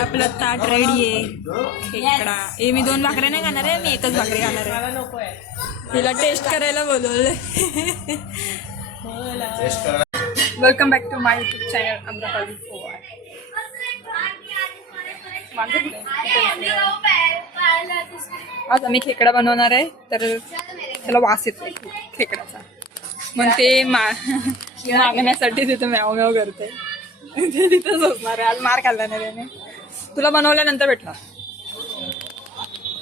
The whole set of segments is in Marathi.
आपलं ताट रेडी आहे. खेकडा हे मी 2 भाकऱ्या नाही खाणार आहे, मी एकच भाकरी खाणार आहे. तिला टेस्ट करायला बोलवलंय. Welcome back to my YouTube channel Amravati Powar. आज आम्ही खेकडा बनवणार आहे, तर त्याला वास येतो खेकड्याचा, मग ते मागण्यासाठी तिथं म्याव म्याव करते. ते तिथंच असणार आहे. आज मार खाल्ला नाही त्याने. तुला बनवल्यानंतर भेटणार,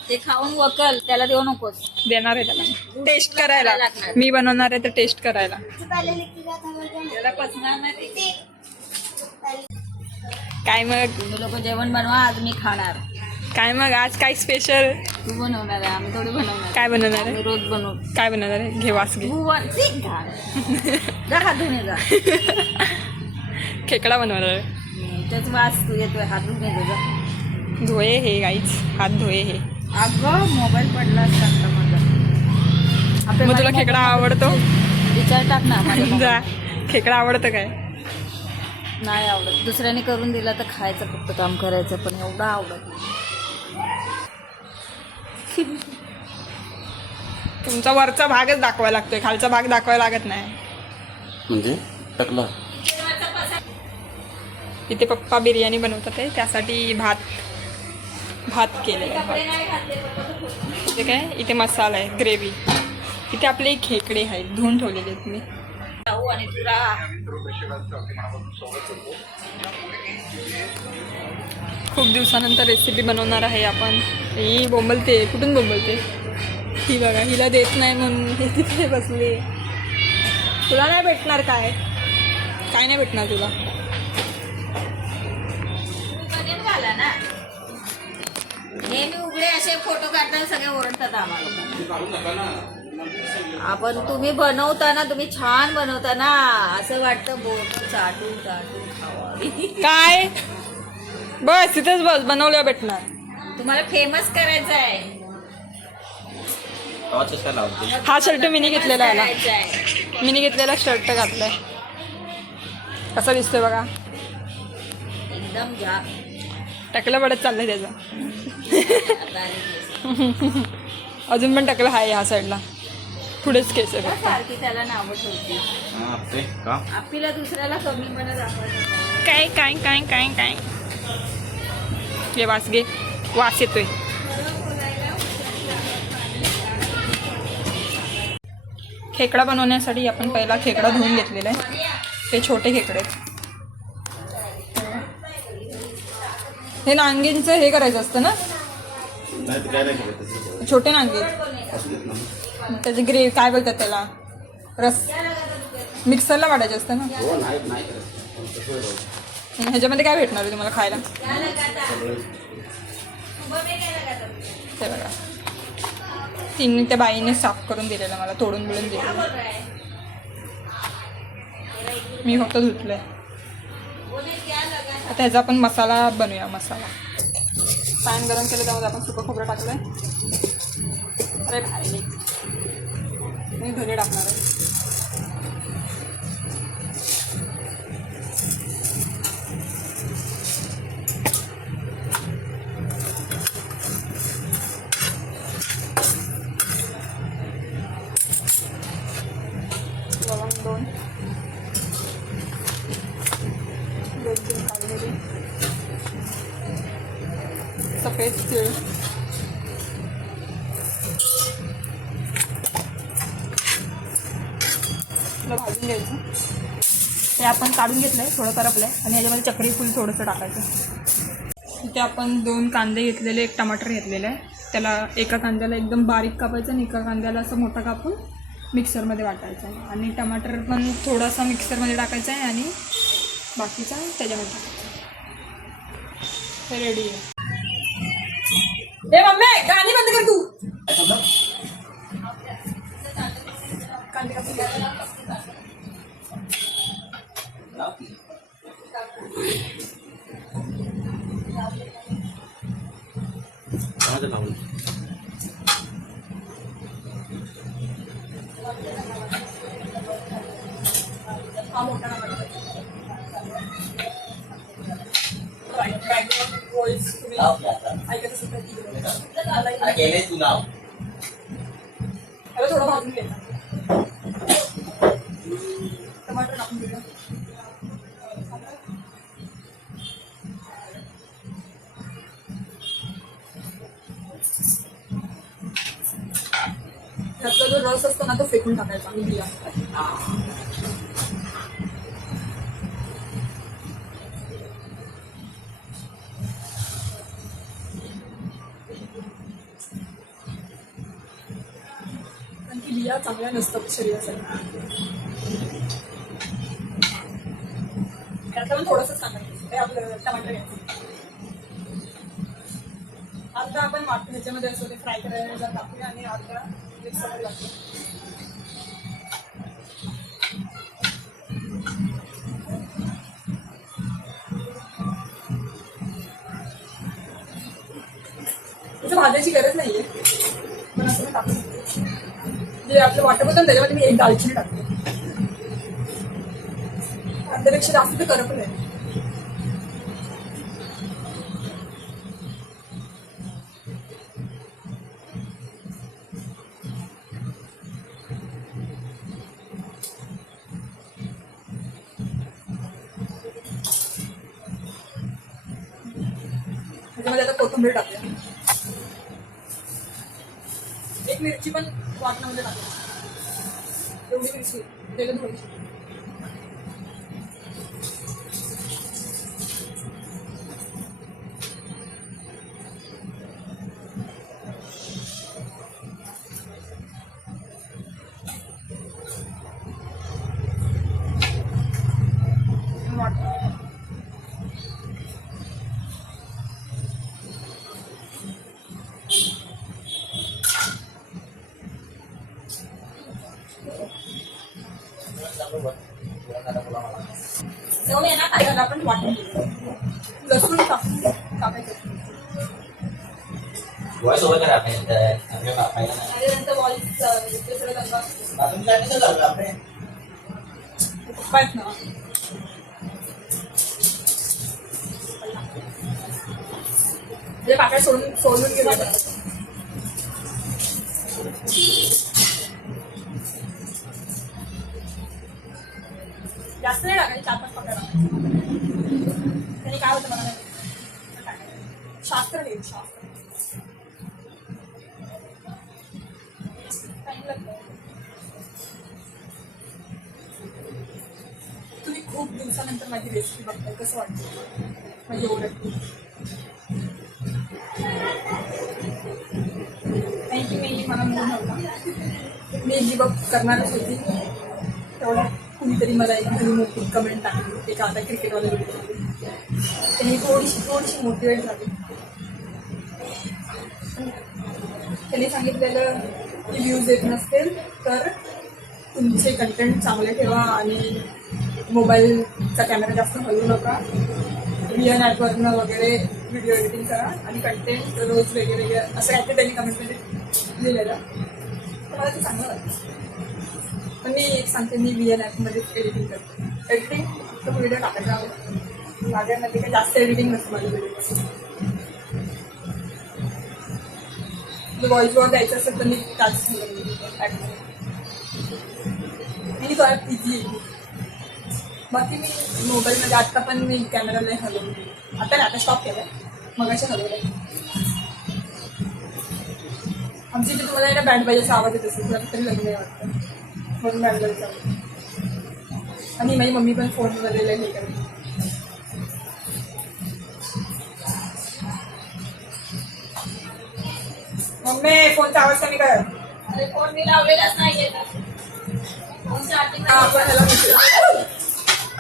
ते खाऊन वकल, त्याला देऊ नकोस. देणार आहे त्याला टेस्ट करायला. मी बनवणार आहे तर टेस्ट करायला. त्याला पचणार नाही. काय मग तुम्ही लोक जेवण बनवा, आज मी खाणार. काय मग आज काय स्पेशल? तू बनवणार आहे, आम्ही थोडी बनवणार. काय बनवणार आहे? आम्ही रोज बनवू. काय बनवणार आहे? घे वास घे. तू जा हात धुणे जा. खेकडा बनवणार आहे. त्याच वास तू येतोय, हात धुणे जा. धुये हे गाईच, हात धुये हे. अगं मोबाईल पडला असता माझा. मग तुला खेकडा आवडतो? विचार टाक ना माझ्या जा. खेकडा आवडतं काय? नाही आवडत. दुसऱ्याने करून दिला तर खायचं, फक्त काम करायचं, पण एवढं आवडत नाही. तुमचा वरचा भागच दाखवायला लागतोय, खालचा भाग दाखवायला लागत नाही. म्हणजे टाकला. इथे पप्पा बिर्याणी बनवतात आहे, त्यासाठी भात केलेला आहे. इथे काय, इथे मसाला आहे, ग्रेव्ही. इथे आपले खेकडे आहेत, धुवून ठेवलेले आहेत मी. आणि तुला खूप दिवसानंतर रेसिपी बनवणार आहे आपण. ही बोंबलते, कुठून बोंबलते ही बघा. हिला देत नाही म्हणून हे तिथे बसले. तुला नाही भेटणार. काय काय नाही भेटणार तुला. झाला ना, नेहमी उघडे असे फोटो काढताना सगळे ओरडतात आम्हाला. आपण तुम्ही बनवताना, तुम्ही छान बनवताना, असं वाटतं बोट चाटून चाटून खावावी. काय बस तिथेच बस, बनवल्या भेटणार. तुम्हाला फेमस करायचं आहे. हा शर्ट मिनी घेतलेला आहे करायचं ना, आहे. मिनी घेतलेला शर्ट घातलाय. कसा दिसतोय बघा. एकदम जा टकलं पडत चाललंय त्याचं. अजून पण टकलं आहे ह्या साईडला, पुढेच केस आहे फक्त. सारखी त्याला नावं ठेवते. आपल्याला दुसऱ्याला कमीपणा दाखवायचं. काय काय काय काय काय घे वास घे, वास येतोय. खेकडा बनवण्यासाठी आपण पहिला खेकडा धुवून घेतलेला आहे. ते छोटे खेकडे. हे नांगींचं हे करायचं असतं ना, छोटे नांगे. त्याची ग्रेव्ही काय बोलतात त्याला, रस मिक्सरला वाटायचं असतं ना. ह्याच्यामध्ये काय भेटणार आहे तुम्हाला खायला? ते बघा, तिने त्या बाईने साफ करून दिलेलं मला, तोडून बिळून दिलेलं. मी फक्त धुतलंय. आता ह्याचा आपण मसाला बनवूया. मसाला पॅन गरम केलं, त्यामध्ये आपण सुकं खोबरं टाकलंय. अरे भाई, मी धने टाकणार आहे. लवंग 2, 2-3 काळी, सफेद तीळ, भाजून घ्यायचं. ते आपण काढून घेतलंय, थोडं करपलंय, आणि याच्यामध्ये चक्री फूल थोडंसं टाकायचं. इथे आपण 2 कांदे घेतलेले, 1 टमाटर घेतलेलं आहे. त्याला एका कांद्याला एकदम बारीक कापायचं आणि एका कांद्याला असं मोठं कापून मिक्सरमध्ये वाटायचं आहे. आणि टमाटर पण थोडासा मिक्सरमध्ये टाकायचा आहे आणि बाकीचा त्याच्यामध्ये टाकायचं. हे रेडी आहे. ए मम्मी, गाणी बंद कर तू. कांदे कापून हा मोठा नंबर. केले तुला त्याला थोडं भाजून घ्यायचं. टमाटर टाकून दिलं. त्यातला जो रस असतो ना तो फेकून टाकायचा आणि बिया. कारण की बिया चांगल्या नसतात शरीरासाठी. त्यातलं पण थोडंसंच टाकायचं. ते आपलं टमाटर घ्यायचं. आता आपण वाटतो ह्याच्यामध्ये असं ते फ्राय करायला टाकूया आणि आता मिक्सरला लागतो. त्याचं भाजायची गरज नाहीये पण असं टाकू. जे आपलं वाटप होतं त्याच्यामध्ये मी एक दालचिनी टाकते. अर्ध्यापेक्षा जास्त करपलं आहे. त्याच्यामध्ये आता कोथिंबीर टाकूया. एक मिरची पण वाटणामध्ये टाकूया. एवढी मिरची त्याला धुवायची. तेवढं आहे ना खायला आपण वाटून घेऊ. लसूण टाकायचं. वॉइस ओवर करा आपने आपने पापायला नाही त्याच्यानंतर वॉइस दुसरं दंगा बाथरूम जाने का लग रहा आपने पप्पा आहेत ना. ते पाकळ्या सोडून गेलं. जास्त नाही टाकायची. 4-5 पाकळ्या टाकायच्या. त्याने काय होतं मला नाही शास्त्र नाही शास्त्र. तुम्ही खूप दिवसानंतर माझी रेसिपी बघताय कसं वाटतं माझी ओरडते. थँक्यू. मी मला मूड नव्हता. मी इडली बघ करणारच होती तेवढा कुणीतरी मला एक मोठी कमेंट टाकली एका आता क्रिकेटवाल्या व्हिडिओमध्ये. त्यांनी थोडीशी मोटिवेट झाली. त्यांनी सांगितलेलं की व्ह्यूज येत नसतील तर तुमचे कंटेंट चांगले ठेवा आणि मोबाईलचा कॅमेरा जास्त हलवू नका. VN ॲपवरनं वगैरे व्हिडिओ एडिटिंग करा आणि कंटेंट रोज वेगळे असं काहीतरी त्यांनी कमेंटमध्ये लिहिलेलं. तर मला ते चांगलं वाटतं. पण मी एक सांगते मी VN ॲपमध्ये एडिटिंग करते. एडिटिंग तो व्हिडिओ टाकायचा माझ्यामध्ये काही जास्त एडिटिंग नसतं माझ्या व्हिडिओपासून. व्हॉइस ओव्हर द्यायचं असेल तर मी त्याच ॲपमध्ये आणि तो ॲप इझी आहे. बाकी मी मोबाईलमध्ये आत्ता पण मी कॅमेरा नाही हलवली. आता नाही आता स्टॉप केला आहे. मगाशी हलवलं. आमच्या इथे तुम्हाला ना बँड बाजाचा आवाज येत असेल तुला तरी लग्न नाही वाटतं म्हणून बँड बाजाचा आवाज. आणि माझी मम्मी पण फोनमध्ये हे करते. मम्मी फोनचा आवाज कमी कर. अरे फोन मी लावलेलाच नाहीये ना. आपण ह्याला विचारू.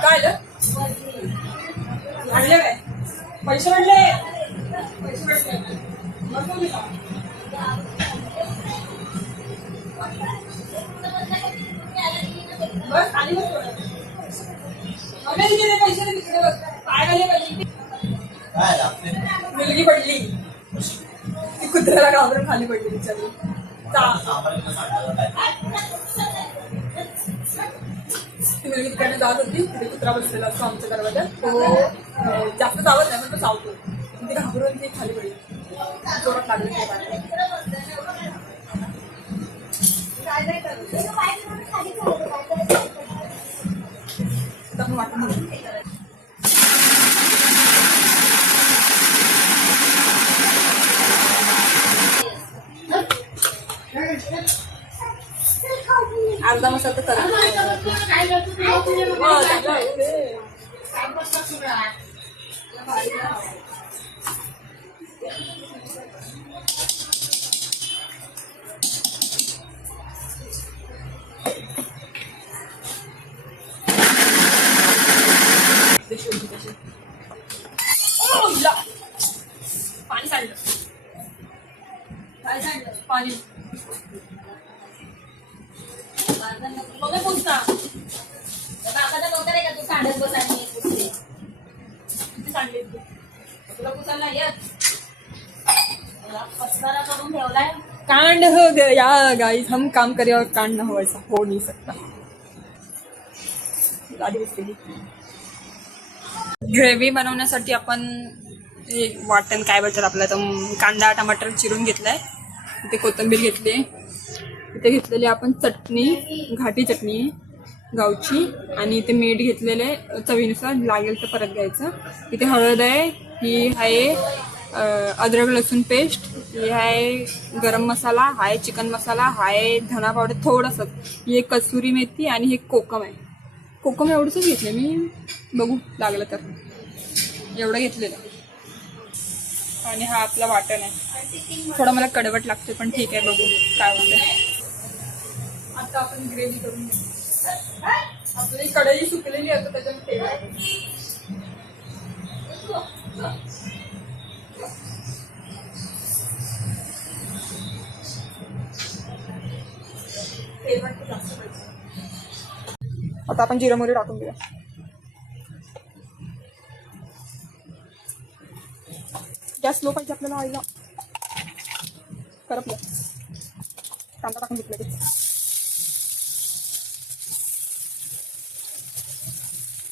काय आलं आणले काय पैसे वाटले बस खाली पैसे तिकडे बघ काय झाले पाहिजे. काय आपने मुलगी पडली ती कुत्र्याला घाबरून खाली पडली बिचारी. ती मुलगी तिकडे जात होती तिथे कुत्रा बसलेला असतो आमच्या दरवाज्यात. तो जास्त चावत नाही पण तो चावतो. ती घाबरून ती खाली पडली. जोरात लागली ते वाटलं. आता पण वाटून घेऊ. अर्धा मसाला तर करत पाणी सांडलं. काय सांगितलं पाणी बघा पुसता काकाचा डोक्यात आहे का तू सांडत बस आणि पुसते किती सांडले तू? तुला पुसायला नाही येत पस्तारा करून ठेवलाय कांड हो गया गाइस, हम काम करें और कांड ना हो ऐसा हो नहीं सकता. ग्रेव्ही बनवण्यासाठी आपण एक वाटण काय बोलतात आपलं तर कांदा टमाटर चिरून घेतलाय. इथे कोथिंबीर घेतली, इथे घेतलेली आपण चटणी, घाटी चटणी गावची, आणि इथे मीठ घेतलेले चवीनुसार, लागेल तर परत घ्यायचं. इथे हळद आहे, ही आहे अद्रक लसूण पेस्ट, ही आहे गरम मसाला, हा आहे चिकन मसाला, हा आहे धना पावडर थोडंसं, ही एक कसुरी मेथी, आणि हे कोकम आहे. कोकम एवढंच घेतलं मी, बघू लागलं तर एवढं घेतलेलं. आणि हा आपला वाटण आहे. थोडं मला कडवट लागते पण ठीक आहे, बघू काय होतं. आता आपण ग्रेव्ही करून घेऊ. आपली कढई सुकलेली आहे त्याच्यात ठेवायचं. आता आपण जिरा मोहरी टाकून घेऊया. गॅस लो पाहिजे आपल्याला. आईला करपलं. कांदा टाकून घेतलं ते.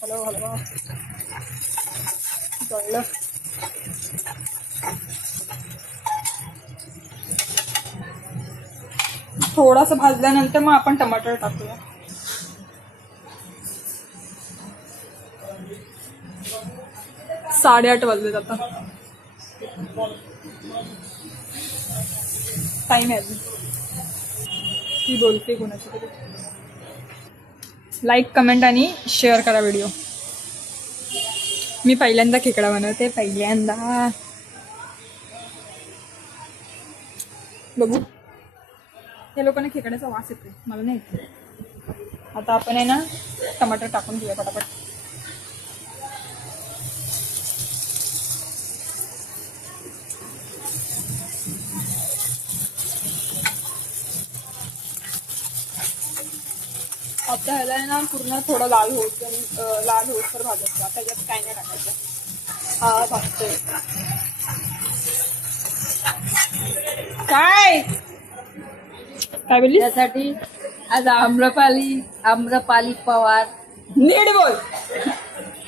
हॅलो हॅलो जळलं. थोडासा भाजल्यानंतर मग आपण टमाटर टाकूया. साडेआठ वाजलेत आता. टाइम आहे अजून. ती बोलते कोणाची तरी. लाईक कमेंट आणि शेअर करा व्हिडिओ. मी पहिल्यांदा खेकडा बनवते, पहिल्यांदा. बघू. या लोकांना खेकड्याचा वास येतो, मला नाही येत. आता आपण आहे ना टमाटर टाकून घेऊया पटापट. आता ह्याला आहे ना पूर्ण थोडं लाल होत भाजायचं. आता त्याच्यात काय नाही टाकायचं. हा भाजतोय काय काय बोलली. त्यासाठी आज आम्रपाली पवार. नीट बोल.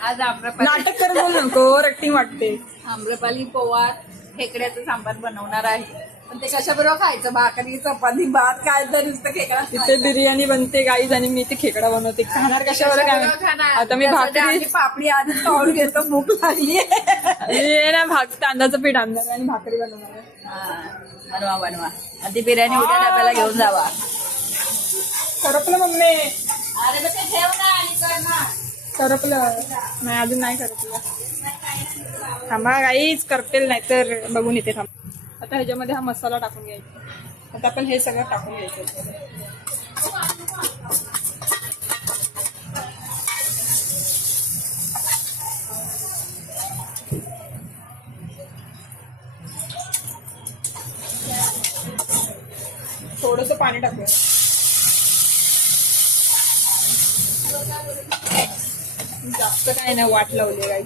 आज आम्रपाली नाटक करत बोल नको, रट्टी वाटते. आम्रपाली पवार खेकड्याचं सांबार बनवणार आहे. पण ते कशाबरोबर खायचं, भाकरी चपाती भात काय तर नुसतं खेकडा. तिथे बिर्याणी बनते गाईज आणि मी ते खेकडा बनवते. खाणार कशावर काय. आता मी भाकरी पापडी आधी खाऊन घेतो, भूक लागली. ना तांदळाचं पीठ आणणार आणि भाकरी बनवणार. बनवा आधी बिर्याणी उद्या डब्याला घेऊन जावा. करपलं मम्मी. अरे मग ते ठेव ना आणि कर ना. करपलं नाही, अजून नाही करपलं. थांबा गाईच, करपेल नाही तर बघून येते. थांबा. आता ह्याच्यामध्ये हा मसाला टाकून घ्यायचा. आता आपण हे सगळं टाकून घ्यायचं. थोडंसं पाणी टाकूया. जास्त काय नाही, वाट लावली गाई.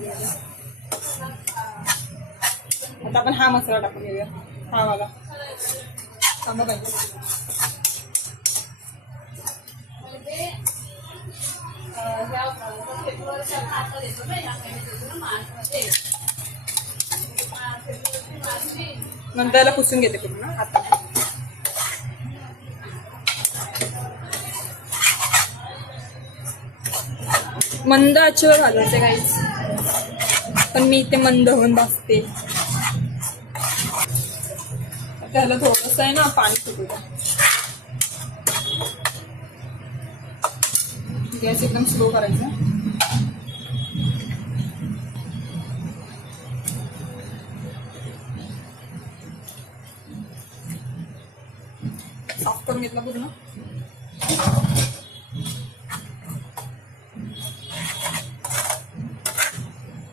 आता आपण हा मसाला टाकून घेऊया. हा वाला थांबा पाहिजे. नंतर याला पुसून घेते पूर्ण आता. मंद आचेवर घालायचे काहीच, पण मी इथे मंद होऊन भाजते. त्याला थोडस आहे ना पाणी सुटू द्या. गॅस एकदम स्लो करायचा. साफ करून घेतला पूर्ण.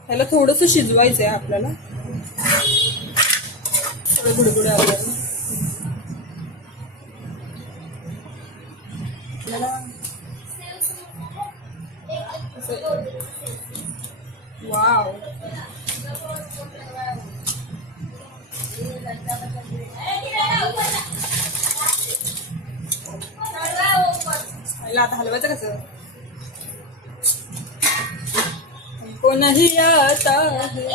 त्याला थोडंसं शिजवायचं आहे आपल्याला. थोडे गुडगुडे आपल्याला वाव. आता हलवायचं कसं को नहीं आता है.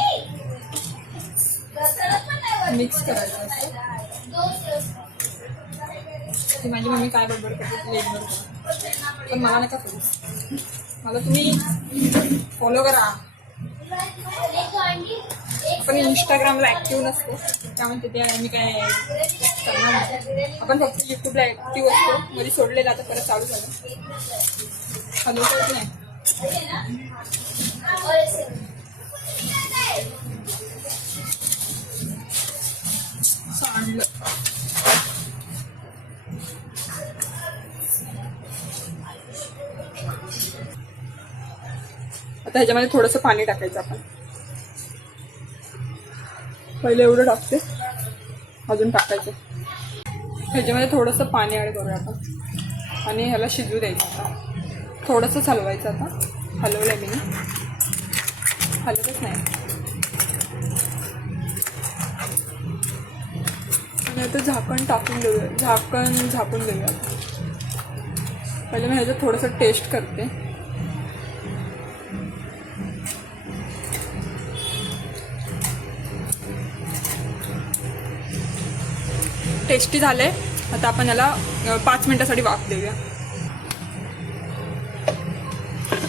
मिक्स करायचं असं. ती माझी मम्मी काय बडबड करते लेटवर, पण मला नका करू. मला तुम्ही फॉलो करा. आपण इंस्टाग्रामला ॲक्टिव्ह नसतो त्यामुळे तिथे आम्ही काय करणार नाही. आपण फक्त यूट्यूबला ॲक्टिव्ह असतो. मध्ये सोडलेलं आता परत चालू झालं. हॅलो करत नाही. सांडलं. आता ह्याच्यामध्ये थोडंसं पाणी टाकायचं आपण. पहिले एवढं टाकते, अजून टाकायचं. ह्याच्यामध्ये थोडंसं पाणी ॲड करूया आपण आणि ह्याला शिजू द्यायचं. आता थोडंसंच हलवायचं. आता हलवलं मी, हलवतच नाही. आणि आता झाकण टाकून देऊया. झाकून देऊया. पहिले मी ह्याच्यात थोडंसं टेस्ट करते. टेस्टी झाले. आता आपण याला 5 मिनिटासाठी वाफ देऊया.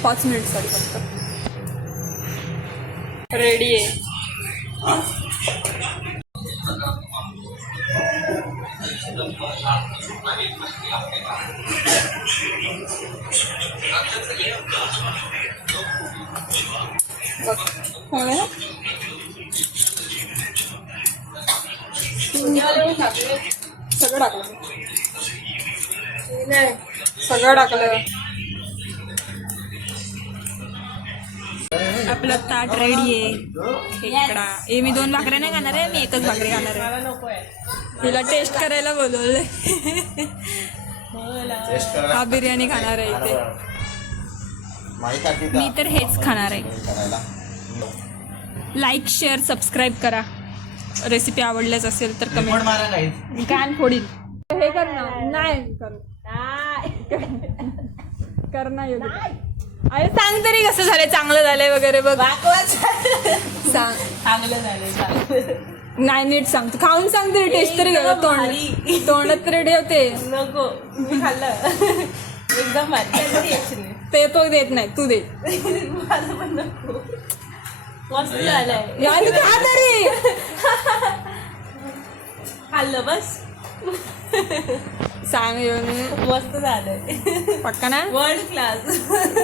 5 मिनिटसाठी फक्त. रेडी आहे. सगळं टाकलं. सगळं टाकलं. आपलं ताट रेडी आहे. खेकडा. मी 2 भाकऱ्या नाही खाणार आहे, मी एकच भाकरी खाणार आहे. तिला टेस्ट करायला बोलवलंय. हा बिर्याणी खाणार आहे इथे. मी तर हेच खाणार आहे. लाईक शेअर सबस्क्राईब करा. रेसिपी आवडल्याच असेल तर कमेंट. कान फोडील. हे कर ना. नाही कर ना. अरे सांग तरी कसं झालंय. चांगलं झालंय वगैरे बघ. सांग चांगलं झालं. नाही नीट सांग. तू खाऊन सांग तरी. टेस्ट तरी तोंडात तरी ठेवते. नको मी खाल्लं एकदम. ते तो देत नाही, तू दे. माझं पण नको. मस्त झालंय. तरी खाल्लं बस. सांग येऊन. मस्त झालंय. पक्का ना. World class.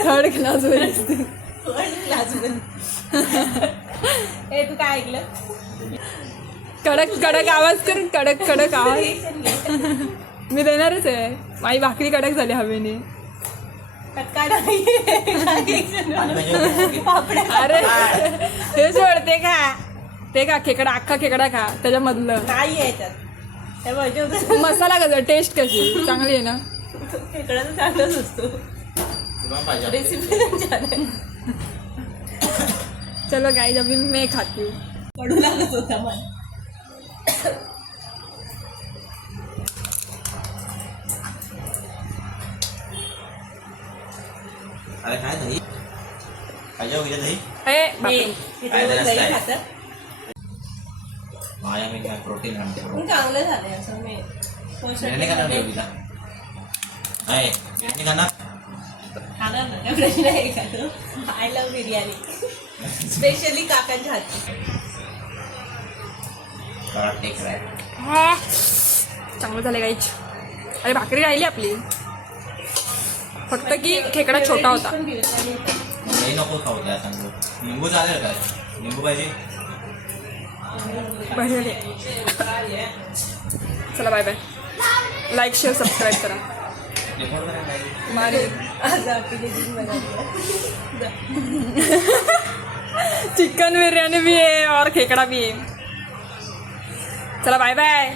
3rd क्लास वर. World class. हे तू काय ऐकलं. कडक कडक आवाज कर. कडक कडक आवाज. मी देणारच आहे. माझी भाकरी कडक झाली हवेने. अरे हे सोड. ते खा. खेकडा. अख्खा खेकडा खा. त्याच्यामधलं नाही आहे त्यात. मसाला कसा. टेस्ट कशी चांगली आहे ना. खेकडा तर चांगलाच असतो. रेसिपी छान आहे. चलो गाइस अभी मैं खाती हूँ. कडू लागत होता मला. अरे काय दही खायच्या वगैरे दही. बापरे. दही खातात. माझ्या मी काय प्रोटीन आणतो चांगलं झालंय असं मी बिर्याणी खाणार नाही उद्या नाही बिर्याणी खाणार खाणार ना त्या प्रश्न आहे का आय लव्ह बिर्याणी स्पेशली काकांच्या हातची पराठे कराय हा चांगलं झालं गाईच. अरे भाकरी राहिली आपली फक्त की खेकडा छोटा होता. नाही नको खाऊ द्या सांगतो लिंबू चालेल काय लिंबू पाहिजे भारी झाली. चला bye bye. Like share subscribe करा. लिंबू करा काय मारे आज आपली चिकन बिर्याणी भी है और खेकडा भी है. चला बाय बाय.